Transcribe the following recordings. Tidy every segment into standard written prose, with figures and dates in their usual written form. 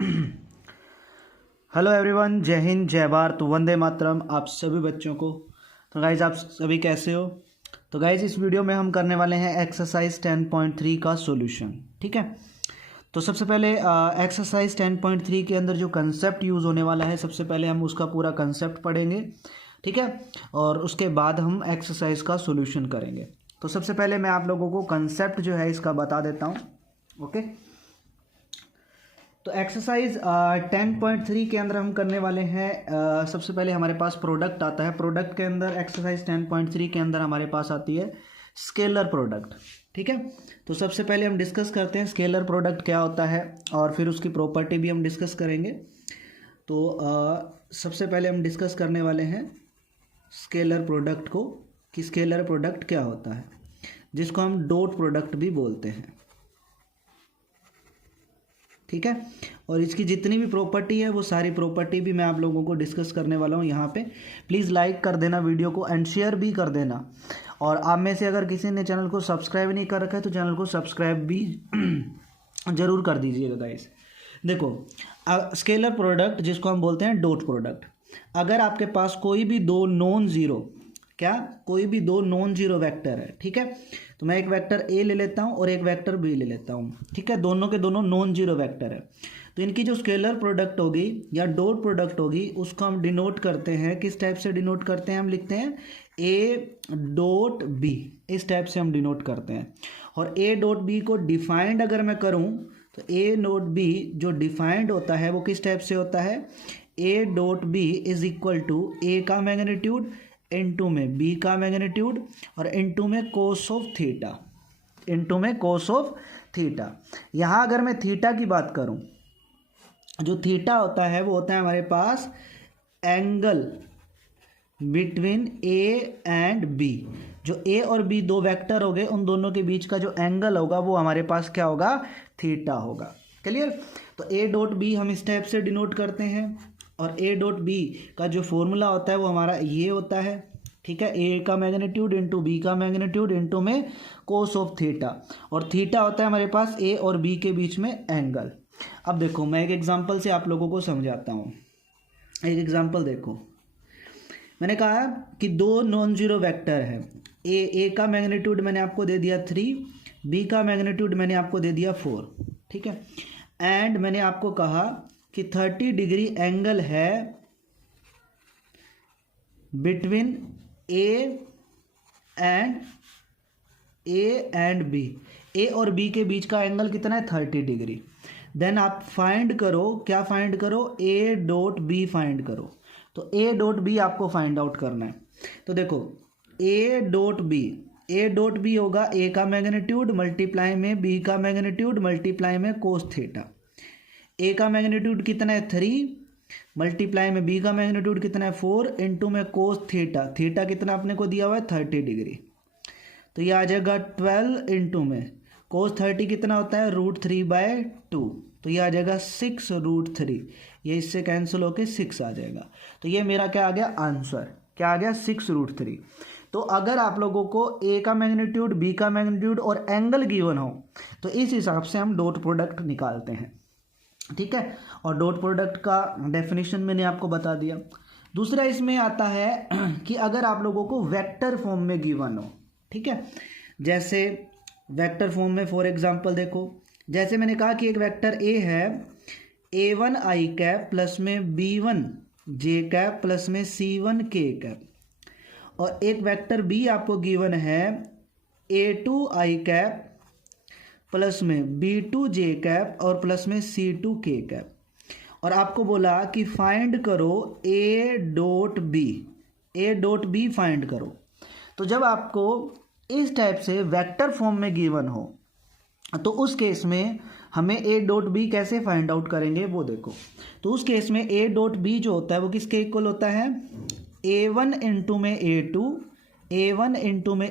Hello everyone, जय हिंद, जय भारत, वंदे मातरम आप सभी बच्चों को। तो गाइज आप सभी कैसे हो? तो गाइज इस वीडियो में हम करने वाले हैं एक्सरसाइज 10.3 का सॉल्यूशन। ठीक है, तो सबसे पहले एक्सरसाइज 10.3 के अंदर जो कंसेप्ट यूज़ होने वाला है, सबसे पहले हम उसका पूरा कंसेप्ट पढ़ेंगे। ठीक है, और उसके बाद हम एक्सरसाइज का सॉल्यूशन करेंगे। तो सबसे पहले मैं आप लोगों को कंसेप्ट जो है इसका बता देता हूँ। ओके, तो एक्सरसाइज 10.3 के अंदर हम करने वाले हैं। सबसे पहले हमारे पास प्रोडक्ट आता है। प्रोडक्ट के अंदर एक्सरसाइज 10.3 के अंदर हमारे पास आती है स्केलर प्रोडक्ट। ठीक है, तो सबसे पहले हम डिस्कस करते हैं स्केलर प्रोडक्ट क्या होता है और फिर उसकी प्रॉपर्टी भी हम डिस्कस करेंगे। तो सबसे पहले हम डिस्कस करने वाले हैं स्केलर प्रोडक्ट को, कि स्केलर प्रोडक्ट क्या होता है, जिसको हम डॉट प्रोडक्ट भी बोलते हैं। ठीक है, और इसकी जितनी भी प्रॉपर्टी है वो सारी प्रॉपर्टी भी मैं आप लोगों को डिस्कस करने वाला हूँ यहाँ पे। प्लीज़ लाइक कर देना वीडियो को एंड शेयर भी कर देना। और आप में से अगर किसी ने चैनल को सब्सक्राइब नहीं कर रखा है तो चैनल को सब्सक्राइब भी ज़रूर कर दीजिएगा गाइस। देखो, स्केलर प्रोडक्ट जिसको हम बोलते हैं डॉट प्रोडक्ट, अगर आपके पास कोई भी दो नॉन ज़ीरो वेक्टर है, ठीक है, तो मैं एक वेक्टर ए ले लेता हूँ और एक वेक्टर बी ले लेता हूँ। ठीक है, दोनों के दोनों नॉन जीरो वेक्टर है, तो इनकी जो स्केलर प्रोडक्ट होगी या डॉट प्रोडक्ट होगी उसको हम डिनोट करते हैं। किस टाइप से डिनोट करते हैं? हम लिखते हैं ए डॉट बी, इस टाइप से हम डिनोट करते हैं। और ए डॉट बी को डिफाइंड अगर मैं करूँ तो ए डॉट बी जो डिफाइंड होता है वो किस टाइप से होता है? A dot B is equal to A का मैग्नीट्यूड इनटू में बी का मैग्नीट्यूड और इनटू में कोस ऑफ थीटा। यहाँ अगर मैं थीटा की बात करूँ, जो थीटा होता है वो होता है हमारे पास angle between A and B. जो ए और बी दो वेक्टर हो गए, उन दोनों के बीच का जो एंगल होगा वो हमारे पास क्या होगा? थीटा होगा। क्लियर? तो ए डॉट बी हम इस टाइप से डिनोट करते हैं और ए डॉट बी का जो फॉर्मूला होता है वो हमारा ये होता है। ठीक है, ए का मैग्नीट्यूड इंटू बी का मैग्नीट्यूड इंटू में कोस ऑफ थीटा, और थीटा होता है हमारे पास ए और बी के बीच में एंगल। अब देखो, मैं एक एग्जांपल से आप लोगों को समझाता हूँ। एक एग्जांपल देखो, मैंने कहा कि दो नॉन जीरो वेक्टर है। ए का मैग्नीट्यूड मैंने आपको दे दिया 3, बी का मैग्नीट्यूड मैंने आपको दे दिया 4। ठीक है, एंड मैंने आपको कहा कि 30 डिग्री एंगल है बिटवीन ए एंड बी। ए और बी के बीच का एंगल कितना है? 30 डिग्री। देन आप फाइंड करो, क्या फाइंड करो? ए डॉट बी फाइंड करो। तो ए डॉट बी आपको फाइंड आउट करना है। तो देखो, ए डॉट बी होगा ए का मैग्नीट्यूड मल्टीप्लाई में बी का मैग्नीट्यूड मल्टीप्लाई में कोस थीटा। ए का मैग्नीट्यूड कितना है? 3 मल्टीप्लाई में बी का मैग्नीट्यूड कितना है? 4 इंटू में कोस थीटा। थीटा कितना अपने को दिया हुआ है? 30 डिग्री। तो ये आ जाएगा 12 इंटू में कोस 30 कितना होता है? √3/2। तो ये आ जाएगा 6√3। ये इससे कैंसिल होके 6 आ जाएगा। तो ये मेरा क्या आ गया? आंसर क्या आ गया? 6√3। तो अगर आप लोगों को ए का मैग्नीट्यूड, बी का मैग्नीट्यूड और एंगल गिवन हो तो इस हिसाब से हम डॉट प्रोडक्ट निकालते हैं। ठीक है, और डॉट प्रोडक्ट का डेफिनेशन मैंने आपको बता दिया। दूसरा इसमें आता है कि अगर आप लोगों को वेक्टर फॉर्म में गिवन हो, ठीक है, जैसे वेक्टर फॉर्म में फॉर एग्जांपल देखो, जैसे मैंने कहा कि एक वेक्टर ए है a1i प्लस में b1j प्लस में c1k, और एक वेक्टर बी आपको गिवन है a2i प्लस में b2j और प्लस में c2k, और आपको बोला कि फाइंड करो ए डॉट बी फाइंड करो। तो जब आपको इस टाइप से वेक्टर फॉर्म में गिवन हो तो उस केस में हमें ए डॉट बी कैसे फाइंड आउट करेंगे वो देखो। तो उस केस में ए डॉट बी जो होता है वो किसके इक्वल होता है? a1 इंटू में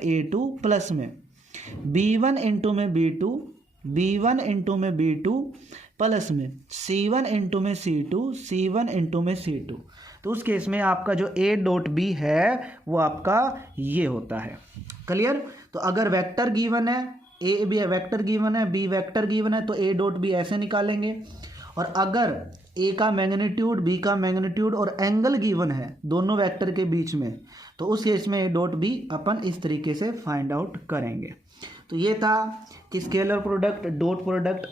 a2 प्लस में b1 इंटू में b1 इंटू में b2 प्लस में c1 इंटू में c2। तो उस केस में आपका जो ए डॉट बी है वो आपका ये होता है। क्लियर? तो अगर वेक्टर गिवन है, ए बी वेक्टर गिवन है, बी वेक्टर गिवन है, तो ए डॉट बी ऐसे निकालेंगे। और अगर ए का मैग्नीट्यूड, बी का मैग्नीट्यूड और एंगल गिवन है दोनों वेक्टर के बीच में, तो उस केस में ए डॉट बी अपन इस तरीके से फाइंड आउट करेंगे। तो ये था कि स्केलर प्रोडक्ट, डॉट प्रोडक्ट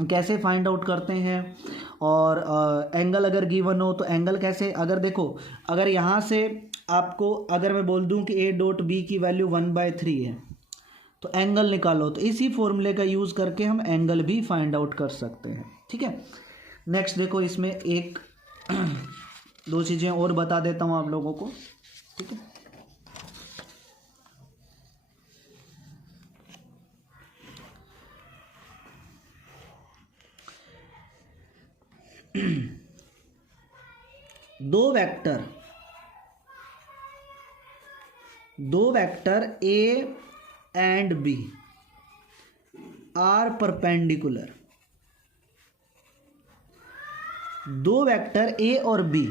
कैसे फाइंड आउट करते हैं, और एंगल अगर गिवन हो तो एंगल कैसे, अगर देखो अगर यहाँ से आपको अगर मैं बोल दूं कि ए डॉट बी की वैल्यू 1/3 है तो एंगल निकालो, तो इसी फॉर्मूले का यूज़ करके हम एंगल भी फाइंड आउट कर सकते हैं। ठीक है, नेक्स्ट देखो इसमें एक दो चीज़ें और बता देता हूँ आप लोगों को। ठीक है, दो vector A and B are perpendicular, दो वेक्टर ए और बी,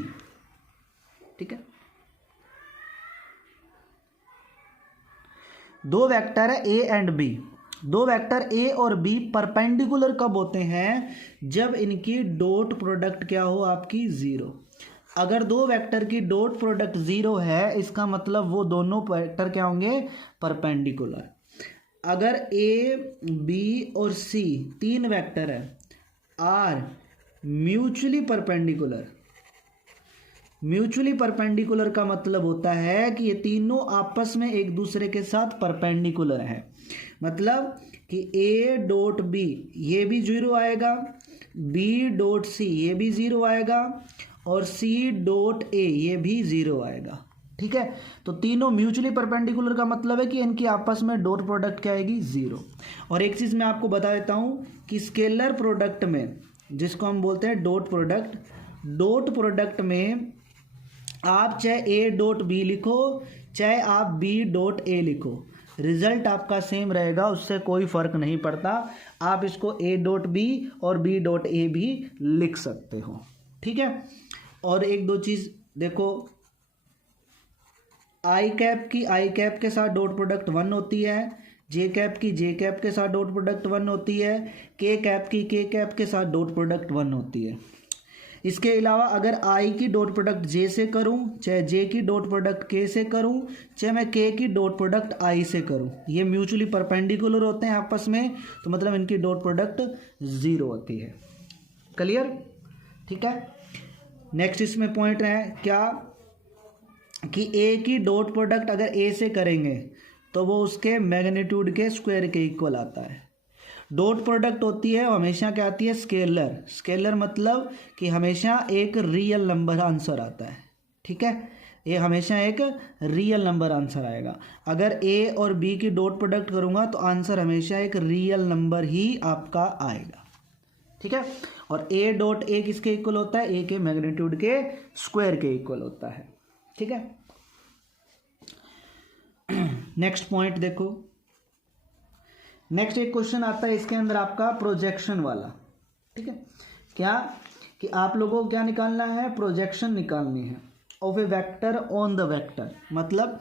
ठीक है, दो वेक्टर है ए एंड बी, दो वेक्टर ए और बी परपेंडिकुलर कब होते हैं, जब इनकी डॉट प्रोडक्ट क्या हो, आपकी जीरो। अगर दो वेक्टर की डॉट प्रोडक्ट जीरो है, इसका मतलब वो दोनों वेक्टर क्या होंगे, परपेंडिकुलर। अगर ए बी और सी तीन वेक्टर है, are mutually perpendicular, mutually perpendicular का मतलब होता है कि ये तीनों आपस में एक दूसरे के साथ परपेंडिकुलर है। मतलब कि ए डॉट बी ये भी जीरो आएगा, बी डॉट सी ये भी जीरो आएगा, और सी डॉट ए ये भी जीरो आएगा। ठीक है, तो तीनों म्यूचुअली परपेंडिकुलर का मतलब है कि इनकी आपस में डॉट प्रोडक्ट क्या आएगी, जीरो। और एक चीज़ मैं आपको बता देता हूँ कि स्केलर प्रोडक्ट में, जिसको हम बोलते हैं डॉट प्रोडक्ट, डॉट प्रोडक्ट में आप चाहे ए डॉट बी लिखो, चाहे आप बी डॉट ए लिखो, रिजल्ट आपका सेम रहेगा, उससे कोई फर्क नहीं पड़ता। आप इसको ए डॉट बी और बी डॉट ए भी लिख सकते हो। ठीक है, और एक दो चीज़ देखो, आई कैप की आई कैप के साथ डॉट प्रोडक्ट 1 होती है, जे कैप की जे कैप के साथ डॉट प्रोडक्ट 1 होती है, के कैप की के कैप के साथ डॉट प्रोडक्ट 1 होती है। इसके अलावा अगर आई की डॉट प्रोडक्ट जे से करूं, चाहे जे की डॉट प्रोडक्ट के से करूं, चाहे मैं के की डॉट प्रोडक्ट आई से करूं, ये म्यूचुअली परपेंडिकुलर होते हैं आपस में, तो मतलब इनकी डॉट प्रोडक्ट जीरो होती है। क्लियर? ठीक है, नेक्स्ट इसमें पॉइंट है क्या कि ए की डॉट प्रोडक्ट अगर ए से करेंगे तो वो उसके मैग्नीट्यूड के स्क्वायर के इक्वल आता है। डॉट प्रोडक्ट होती है हमेशा क्या आती है, स्केलर। स्केलर मतलब कि हमेशा एक रियल नंबर आंसर आता है। ठीक है, ये हमेशा एक रियल नंबर आंसर आएगा। अगर ए और बी की डॉट प्रोडक्ट करूँगा तो आंसर हमेशा एक रियल नंबर ही आपका आएगा। ठीक है, और ए डॉट ए किसके इक्वल होता है, ए के मैग्नीट्यूड के स्क्वायर के इक्वल होता है। ठीक है, नेक्स्ट पॉइंट देखो, नेक्स्ट एक क्वेश्चन आता है इसके अंदर आपका प्रोजेक्शन वाला। ठीक है, क्या कि आप लोगों को क्या निकालना है, प्रोजेक्शन निकालनी है of A vector on the vector. मतलब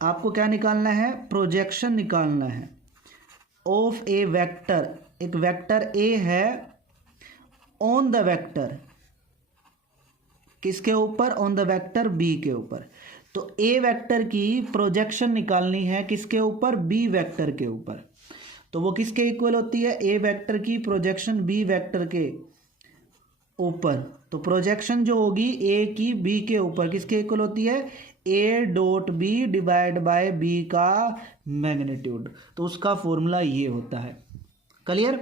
आपको क्या निकालना है, प्रोजेक्शन निकालना है ऑफ ए वेक्टर, एक वेक्टर ए है ऑन द वेक्टर, किसके ऊपर, ऑन द वेक्टर बी के ऊपर। तो ए वेक्टर की प्रोजेक्शन निकालनी है किसके ऊपर, बी वेक्टर के ऊपर। तो वो किसके इक्वल होती है, ए वेक्टर की प्रोजेक्शन बी वेक्टर के ऊपर। तो प्रोजेक्शन जो होगी ए की बी के ऊपर किसके इक्वल होती है, A dot B divide by B का मैग्नीट्यूड। तो उसका फॉर्मूला ये होता है। क्लियर?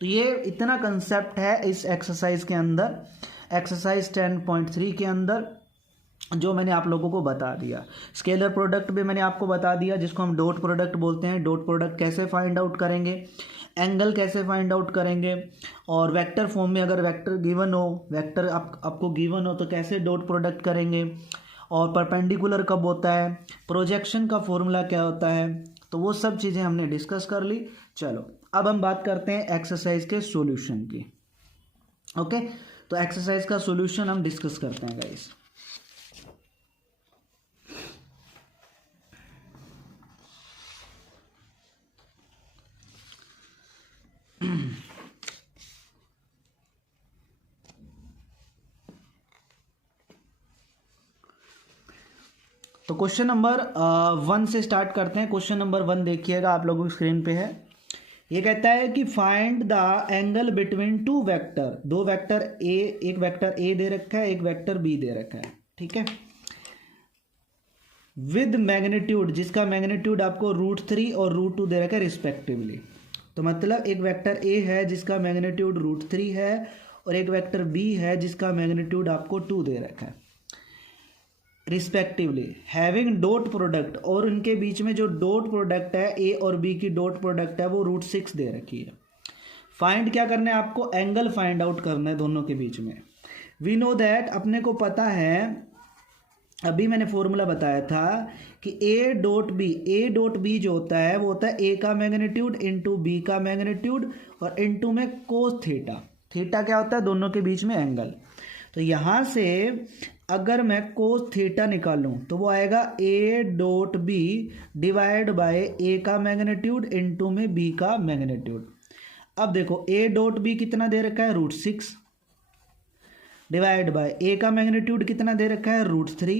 तो ये इतना कंसेप्ट है इस एक्सरसाइज के अंदर, एक्सरसाइज 10.3 के अंदर, जो मैंने आप लोगों को बता दिया। स्केलर प्रोडक्ट भी मैंने आपको बता दिया, जिसको हम डॉट प्रोडक्ट बोलते हैं। डॉट प्रोडक्ट कैसे फाइंड आउट करेंगे, एंगल कैसे फाइंड आउट करेंगे, और वेक्टर फॉर्म में अगर वेक्टर गिवन हो, वेक्टर आपको गिवन हो तो कैसे डॉट प्रोडक्ट करेंगे, और परपेंडिकुलर कब होता है, प्रोजेक्शन का फॉर्मूला क्या होता है। तो वो सब चीज़ें हमने डिस्कस कर ली। चलो अब हम बात करते हैं एक्सरसाइज के सॉल्यूशन की। ओके, तो एक्सरसाइज का सॉल्यूशन हम डिस्कस करते हैं गाइस। तो क्वेश्चन नंबर 1 से स्टार्ट करते हैं। क्वेश्चन नंबर 1 देखिएगा, आप लोगों की स्क्रीन पे है। ये कहता है कि find the angle between two vector, दो वेक्टर ए, एक वेक्टर ए दे रखा है, एक वेक्टर बी दे रखा है, ठीक है, विद मैग्नीट्यूड, जिसका मैग्नीट्यूड आपको √3 और √2 दे रखा है रिस्पेक्टिवली। तो मतलब एक वेक्टर ए है जिसका मैग्नीट्यूड √3 है और एक वेक्टर बी है जिसका मैग्नीट्यूड आपको 2 दे रखा है रिस्पेक्टिवली, हैविंग डॉट प्रोडक्ट, और उनके बीच में जो डॉट प्रोडक्ट है ए और बी की डॉट प्रोडक्ट है वो √6 दे रखी है। फाइंड क्या करना है आपको, एंगल फाइंड आउट करना है दोनों के बीच में। वी नो दैट, अपने को पता है, अभी मैंने फॉर्मूला बताया था कि ए डॉट बी जो होता है वो होता है ए का मैग्नीट्यूड इंटू बी का मैग्नीट्यूड और इंटू में कोस थीटा। थीटा क्या होता है, दोनों के बीच में एंगल। तो यहाँ से अगर मैं कोस थीटा निकालूं तो वो आएगा A dot B divide by A का मैग्नीट्यूड इंटू में बी का मैग्नीट्यूड। अब देखो ए डॉट बी कितना दे रखा है √6 डिवाइड बाय ए का मैग्नीट्यूड कितना दे रखा है √3,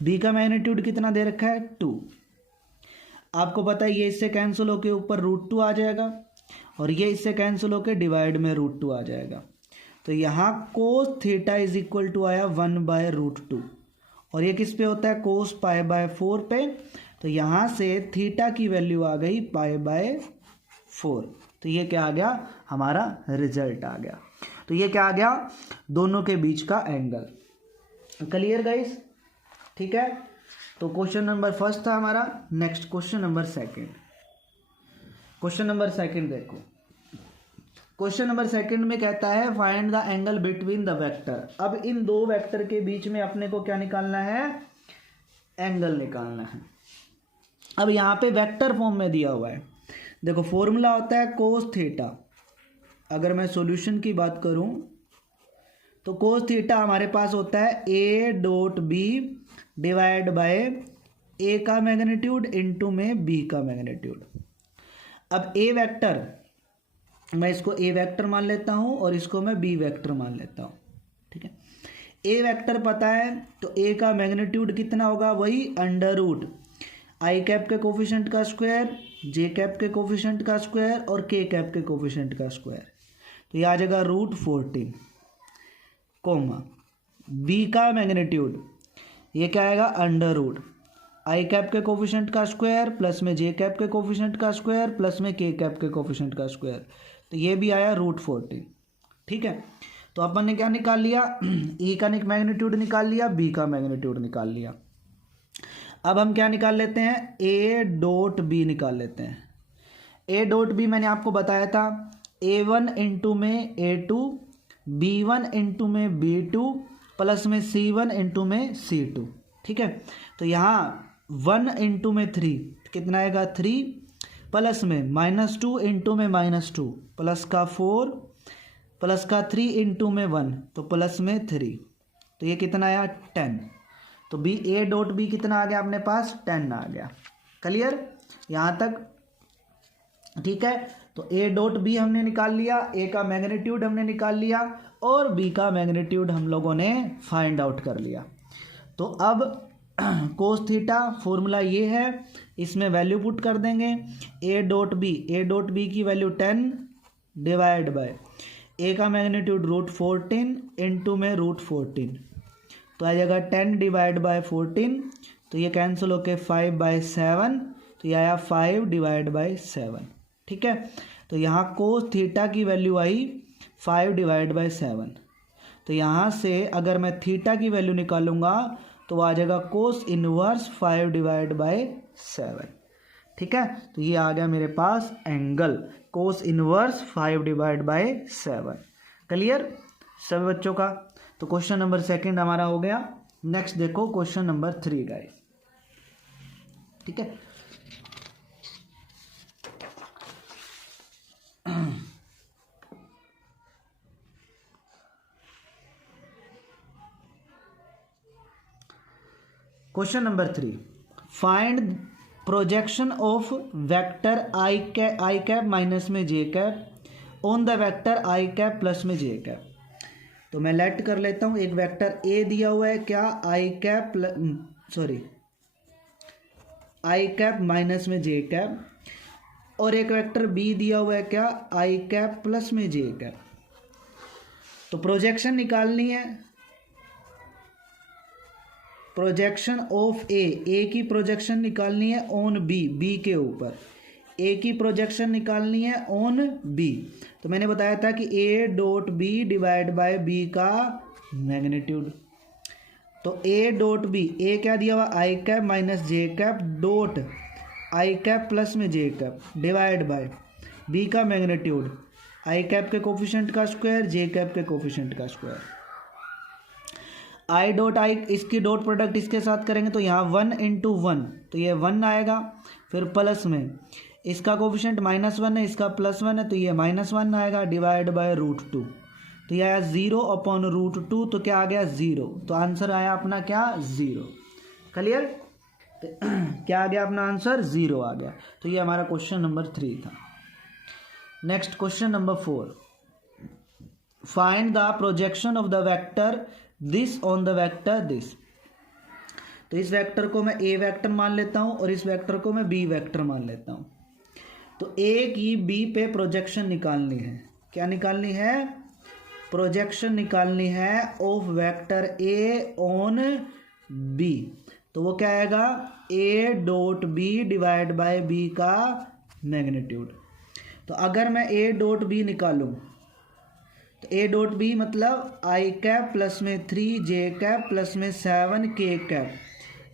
बी का मैग्नीट्यूड कितना दे रखा है 2। आपको पता है ये इससे कैंसिल होके ऊपर √2 आ जाएगा और ये इससे कैंसिल होके डिवाइड में √2 आ जाएगा। तो यहाँ cos theta is equal to आया 1/√2 और ये किस पे होता है, कोस π/4 पे। तो यहाँ से थीटा की वैल्यू आ गई π/4। तो ये क्या आ गया, हमारा रिजल्ट आ गया। तो ये क्या आ गया, दोनों के बीच का एंगल। क्लियर गाइस, ठीक है। तो क्वेश्चन नंबर फर्स्ट था हमारा। Next question number second. Question number second देखो, क्वेश्चन नंबर सेकंड में कहता है find the angle between the vector. अब इन दो वेक्टर के बीच में अपने को क्या निकालना है, एंगल निकालना है। अब यहाँ पे वेक्टर फॉर्म में दिया हुआ है, देखो फॉर्मूला होता है कोस थीटा। अगर मैं सॉल्यूशन की बात करूं तो कोस थीटा हमारे पास होता है A dot B divide by A का मैग्नीट्यूड इंटू में बी का मैग्नीट्यूड। अब ए वेक्टर, मैं इसको ए वेक्टर मान लेता हूं और इसको मैं बी वेक्टर मान लेता हूं, ठीक है। ए वेक्टर पता है तो ए का मैग्नीट्यूड कितना होगा, वही √ आई कैप के कोफिशिएंट का स्क्वायर, जे कैप के कोफिशिएंट का स्क्वायर और के कैप के कोफिशिएंट का स्क्वायर। तो ये आ जाएगा √14 कोमा बी का मैग्नीट्यूड, ये क्या आएगा √ आई कैप के कोफिशिएंट का स्क्वायर प्लस में जे कैप के कोफिशिएंट का स्क्वायर प्लस में के कैप के कोफिशिएंट का स्क्वायर। तो ये भी आया √14, ठीक है। तो अपन ने क्या निकाल लिया, ए का मैग्नीट्यूड निकाल लिया, बी का मैग्नीट्यूड निकाल लिया। अब हम क्या निकाल लेते हैं, ए डॉट बी निकाल लेते हैं। ए डॉट बी मैंने आपको बताया था A1 इंटू में A2, B1 इंटू में B2 प्लस में C1 इंटू में C2, ठीक है। तो यहाँ 1 इंटू में 3 कितना आएगा 3 प्लस में -2 इंटू में -2 प्लस का 4 प्लस का 3 इंटू में 1 तो प्लस में 3। तो ये कितना आया 10। तो बी ए डॉट बी कितना आ गया अपने पास 10 आ गया। क्लियर यहाँ तक, ठीक है। तो ए डॉट बी हमने निकाल लिया, ए का मैग्नीट्यूड हमने निकाल लिया और बी का मैग्नीट्यूड हम लोगों ने फाइंड आउट कर लिया। तो अब कोस थीटा फॉर्मूला ये है, इसमें वैल्यू पुट कर देंगे। ए डॉट बी की वैल्यू 10 डिवाइड बाय ए का मैग्नीट्यूड √14 इंटू में √14। तो आ जाएगा 10 डिवाइड बाय 14, तो ये कैंसिल होके 5/7, तो ये आया 5 डिवाइड बाय 7, ठीक है। तो यहाँ कोस थीटा की वैल्यू आई 5 डिवाइड बाय 7। तो यहाँ से अगर मैं थीटा की वैल्यू निकालूंगा तो आ जाएगा कोस इनवर्स 5 डिवाइड बाय 7, ठीक है। तो ये आ गया मेरे पास angle cos inverse 5 divide by 7। Clear सभी बच्चों का। तो क्वेश्चन नंबर सेकंड हमारा हो गया। नेक्स्ट देखो क्वेश्चन नंबर 3 गाइस, ठीक है। Question number 3, find projection of vector I cap minus में J cap on the vector I cap plus में जे कैप। तो मैं लेट कर लेता हूँ, एक वेक्टर ए दिया हुआ है क्या I cap sorry I cap minus में जे कैप, और एक वेक्टर बी दिया हुआ है क्या, आई कैप प्लस में जे कैप। तो प्रोजेक्शन निकालनी है, प्रोजेक्शन ऑफ ए की प्रोजेक्शन निकालनी है ऑन बी के ऊपर, ए की प्रोजेक्शन निकालनी है ऑन बी। तो मैंने बताया था कि A dot B divide by B का मैग्नीट्यूड। तो ए डॉट बी, ए क्या दिया हुआ, I cap minus J cap dot I cap plus में J cap divide by B का मैग्नीट्यूड, आई कैप के कोफिशिएंट का स्क्वायर जे कैप के कोफिशिएंट का स्क्वायर। आई डॉट आई, इसकी डॉट प्रोडक्ट इसके साथ करेंगे तो यहाँ 1 इंटू 1, तो ये 1 आएगा। फिर प्लस में इसका कोफिशिएंट -1 है, इसका +1 है, तो ये -1 आएगा डिवाइड बाय √2, तो यह आया 0 अपॉन √2, तो क्या आ गया 0। तो आंसर आया अपना क्या, 0। क्लियर, क्या आ गया अपना आंसर, 0 आ गया। तो ये हमारा क्वेश्चन नंबर 3 था। Next question number 4, find the projection of the vector this on the vector this. तो इस वेक्टर को मैं ए वेक्टर मान लेता हूं और इस वेक्टर को मैं बी वेक्टर मान लेता हूं। तो ए की बी पे प्रोजेक्शन निकालनी है, क्या निकालनी है, प्रोजेक्शन निकालनी है of vector A on B. तो वो क्या आएगा, A dot B divide by B का मैग्नीट्यूड। तो अगर मैं ए डॉट बी निकालूं तो ए डॉट बी मतलब आई कैप प्लस में 3 जे कैप प्लस में 7 के कैप,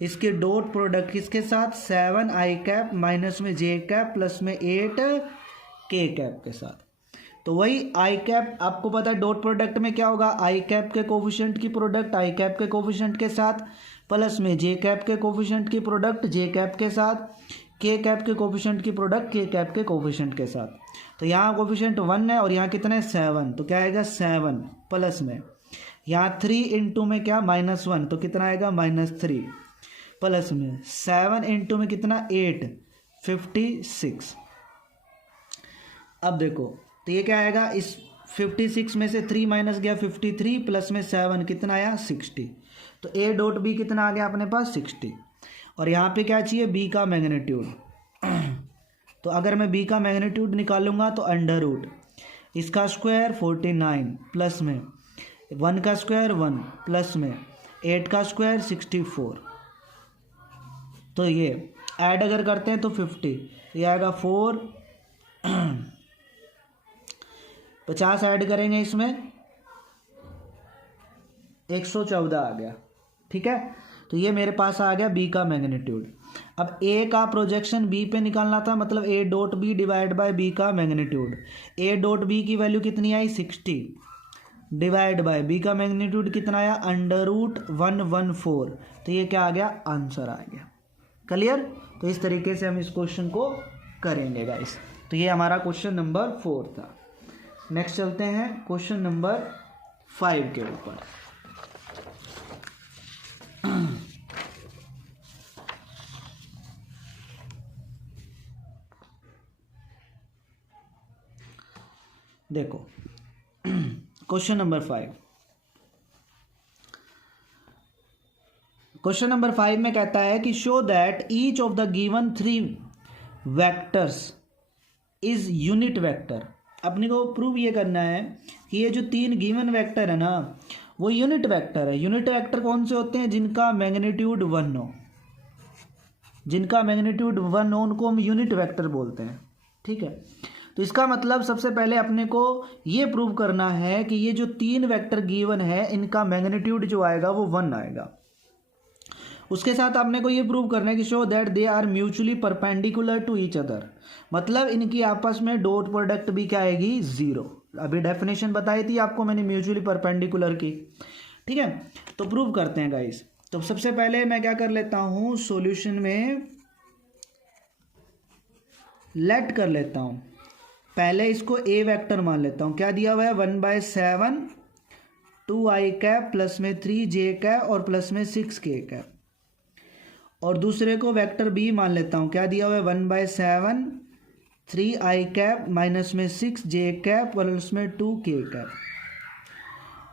इसके डॉट प्रोडक्ट किसके साथ, 7 आई कैप माइनस में जे कैप प्लस में 8 के कैप के साथ। तो वही आई कैप, आपको पता है डॉट प्रोडक्ट में क्या होगा, आई कैप के कोफिशिएंट की प्रोडक्ट आई कैप के कोफिशिएंट के साथ प्लस में जे कैप के कोफिशिएंट की प्रोडक्ट जे कैप के साथ, के कैप के कोफिशिएंट की प्रोडक्ट के कैप के कोफिशिएंट के साथ। तो यहाँ कोफिशिएंट 1 है और यहाँ कितना है 7, तो क्या आएगा 7 प्लस में यहाँ 3 इंटू में क्या -1, तो कितना आएगा -3 प्लस में 7 इंटू में कितना 8, 56। अब देखो तो ये क्या आएगा, इस 56 में से 3 माइनस गया 53 प्लस में 7 कितना आया 60। तो ए डॉट बी कितना आ गया अपने पास 60। और यहाँ पे क्या चाहिए, बी का मैग्नीट्यूड। तो अगर मैं बी का मैग्नीट्यूड निकालूंगा तो अंडर रूट इसका स्क्वायर 49 प्लस में 1 का स्क्वायर 1 प्लस में 8 का स्क्वायर 64। तो ये ऐड अगर करते हैं तो 50, ये आएगा 4 50 ऐड करेंगे इसमें 114 आ गया, ठीक है। तो ये मेरे पास आ गया बी का मैग्नीट्यूड। अब ए का प्रोजेक्शन बी पे निकालना था, मतलब A dot B divide by B का मैग्नीट्यूड। ए डॉट बी की वैल्यू कितनी आई 60 डिवाइड बाय बी का मैग्नीट्यूड कितना आया √114। तो ये क्या आ गया, आंसर आ गया। क्लियर, तो इस तरीके से हम इस क्वेश्चन को करेंगे गाइस। तो ये हमारा क्वेश्चन नंबर 4 था। नेक्स्ट चलते हैं क्वेश्चन नंबर 5 के ऊपर। देखो क्वेश्चन नंबर 5, क्वेश्चन नंबर 5 में कहता है कि show that each of the given 3 vectors is unit vector. अपने को प्रूव ये करना है कि ये जो 3 गिवन वेक्टर है ना वो यूनिट वेक्टर है। यूनिट वेक्टर कौन से होते हैं, जिनका मैग्नीट्यूड 1 हो, जिनका मैग्नीट्यूड 1 हो उनको हम यूनिट वेक्टर बोलते हैं, ठीक है। तो इसका मतलब सबसे पहले अपने को ये प्रूव करना है कि ये जो 3 वेक्टर गिवन है इनका मैग्नीट्यूड जो आएगा वो 1 आएगा। उसके साथ आपने को ये प्रूव करना है कि show that they are mutually perpendicular to each other, मतलब इनकी आपस में डॉट प्रोडक्ट भी क्या आएगी 0। अभी डेफिनेशन बताई थी आपको मैंने म्यूचुअली परपेंडिकुलर की, ठीक है। तो प्रूव करते हैं गाइस। तो सबसे पहले मैं क्या कर लेता हूँ, सॉल्यूशन में लेट कर लेता हूँ। पहले इसको ए वेक्टर मान लेता हूँ। क्या दिया हुआ है 1/7 2 आई कैप प्लस में 3 जे कैप और प्लस में 6 के कैप। और दूसरे को वेक्टर बी मान लेता हूँ। क्या दिया हुआ है 1/7 3 आई कैप माइनस में 6 जे कैप प्लस में 2 के कैप।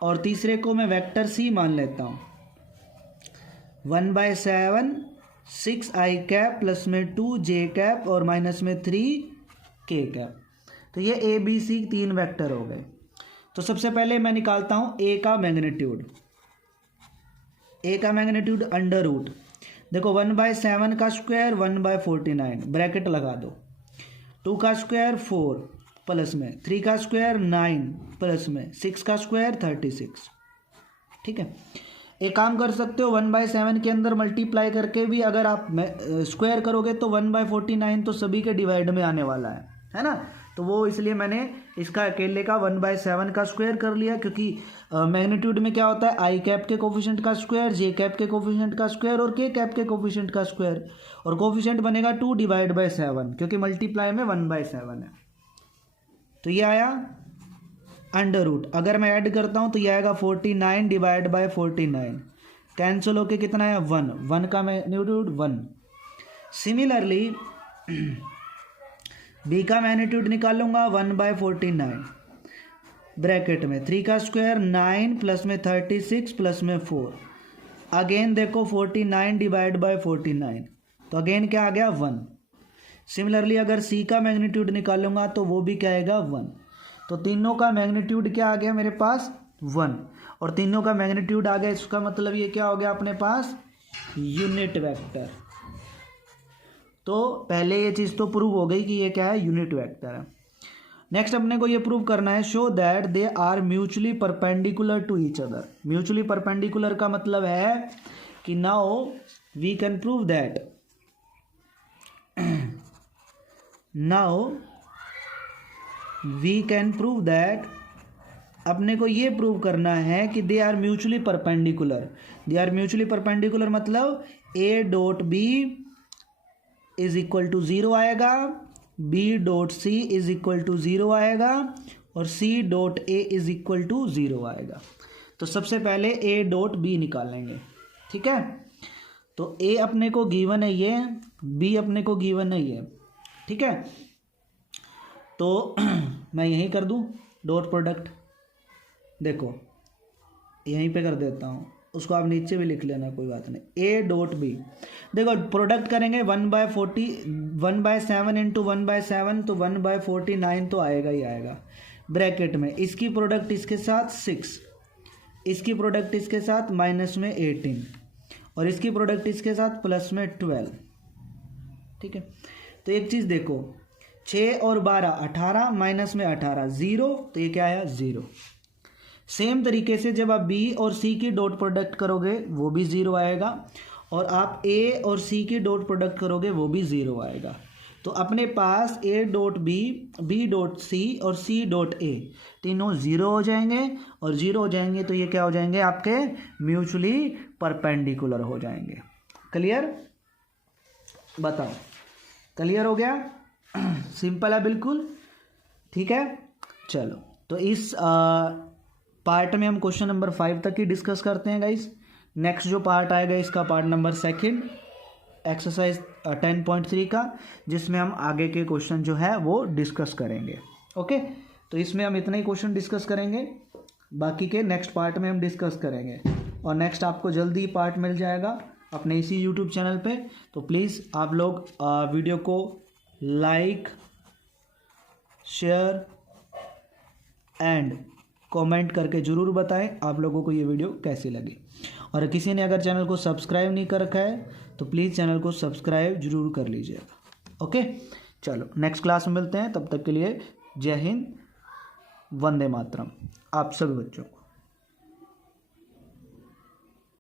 और तीसरे को मैं वेक्टर सी मान लेता हूँ। 1/7 6i कैप प्लस में 2j कैप और माइनस में 3k कैप। तो ये ए बी सी 3 वेक्टर हो गए। तो सबसे पहले मैं निकालता हूँ ए का मैग्नीट्यूड। ए का मैग्नीट्यूड अंडर रूट, देखो 1/7 का स्क्वायर 1/49 ब्रैकेट लगा दो, 2 का स्क्वायर 4 प्लस में 3 का स्क्वायर 9 प्लस में 6 का स्क्वायर 36। ठीक है, एक काम कर सकते हो 1/7 के अंदर मल्टीप्लाई करके भी अगर आप स्क्वायर करोगे तो 1/49 तो सभी के डिवाइड में आने वाला है ना। तो वो इसलिए मैंने इसका अकेले का 1/7 का स्क्वायर कर लिया, क्योंकि मैग्नीट्यूड में क्या होता है आई कैप के कोफिशिएंट का स्क्वायर, जे कैप के कोफिशिएंट का स्क्वायर और के कैप के कोफिशिएंट का स्क्वायर, और कोफिशिएंट बनेगा 2/7 क्योंकि मल्टीप्लाई में 1/7 है। तो ये आया अंडर रूट। अगर मैं ऐड करता हूँ तो ये आएगा 49/49, कैंसिल होके कितना है 1 का मैग्नीट्यूड 1। सिमिलरली बी का मैग्नीट्यूड निकालूंगा 1/49 ब्रैकेट में 3 का स्क्वायर 9 प्लस में 36 प्लस में 4। अगेन देखो 49/49, तो अगेन क्या आ गया 1। सिमिलरली अगर सी का मैग्नीट्यूड निकालूंगा तो वो भी क्या आएगा 1। तो तीनों का मैग्नीट्यूड क्या आ गया मेरे पास 1, और तीनों का मैग्नीट्यूड आ गया, इसका मतलब ये क्या हो गया अपने पास यूनिट वेक्टर। तो पहले ये चीज़ तो प्रूव हो गई कि ये क्या है यूनिट वेक्टर है। नेक्स्ट अपने को ये प्रूव करना है show that they are mutually perpendicular to each other. Mutually perpendicular का मतलब है कि now we can prove that अपने को ये प्रूव करना है कि they are mutually perpendicular. They are mutually perpendicular मतलब A dot B is equal to 0 आएगा, B dot C is equal to 0 आएगा, और C dot A is equal to 0 आएगा। तो सबसे पहले ए डॉट बी निकालेंगे। ठीक है, तो ए अपने को गिवन है ये, बी अपने को गिवन है ये। ठीक है, तो मैं यहीं कर दूं डॉट प्रोडक्ट, देखो यहीं पे कर देता हूँ, उसको आप नीचे भी लिख लेना कोई बात नहीं। ए डॉट बी, देखो प्रोडक्ट करेंगे 1/7 इंटू 1/7 तो 1/49 तो आएगा ही आएगा ब्रैकेट में। इसकी प्रोडक्ट इसके साथ 6, इसकी प्रोडक्ट इसके साथ माइनस में 18, और इसकी प्रोडक्ट इसके साथ प्लस में 12। ठीक है, तो एक चीज़ देखो 6 और 12 18, माइनस में 18 0, तो ये क्या आया 0। सेम तरीके से जब आप बी और सी की डॉट प्रोडक्ट करोगे वो भी 0 आएगा, और आप ए और सी की डॉट प्रोडक्ट करोगे वो भी 0 आएगा। तो अपने पास A dot B, B dot C और सी डॉट ए तीनों 0 हो जाएंगे, और 0 हो जाएंगे तो ये क्या हो जाएंगे आपके म्यूचुअली परपेंडिकुलर हो जाएंगे। क्लियर, बताओ क्लियर हो गया? सिंपल है बिल्कुल। ठीक है, चलो तो इस पार्ट में हम क्वेश्चन नंबर 5 तक ही डिस्कस करते हैं गाइस। नेक्स्ट जो पार्ट आएगा इसका पार्ट नंबर 2 एक्सरसाइज 10.3 का, जिसमें हम आगे के क्वेश्चन जो है वो डिस्कस करेंगे। ओके, तो इसमें हम इतना ही क्वेश्चन डिस्कस करेंगे, बाकी के नेक्स्ट पार्ट में हम डिस्कस करेंगे, और नेक्स्ट आपको जल्दी पार्ट मिल जाएगा अपने इसी यूट्यूब चैनल पे। तो प्लीज़ आप लोग वीडियो को लाइक, शेयर एंड कमेंट करके ज़रूर बताएं आप लोगों को ये वीडियो कैसी लगी। और किसी ने अगर चैनल को सब्सक्राइब नहीं कर रखा है तो प्लीज़ चैनल को सब्सक्राइब जरूर कर लीजिएगा। ओके, चलो नेक्स्ट क्लास में मिलते हैं, तब तक के लिए जय हिंद, वंदे मातरम आप सभी बच्चों को।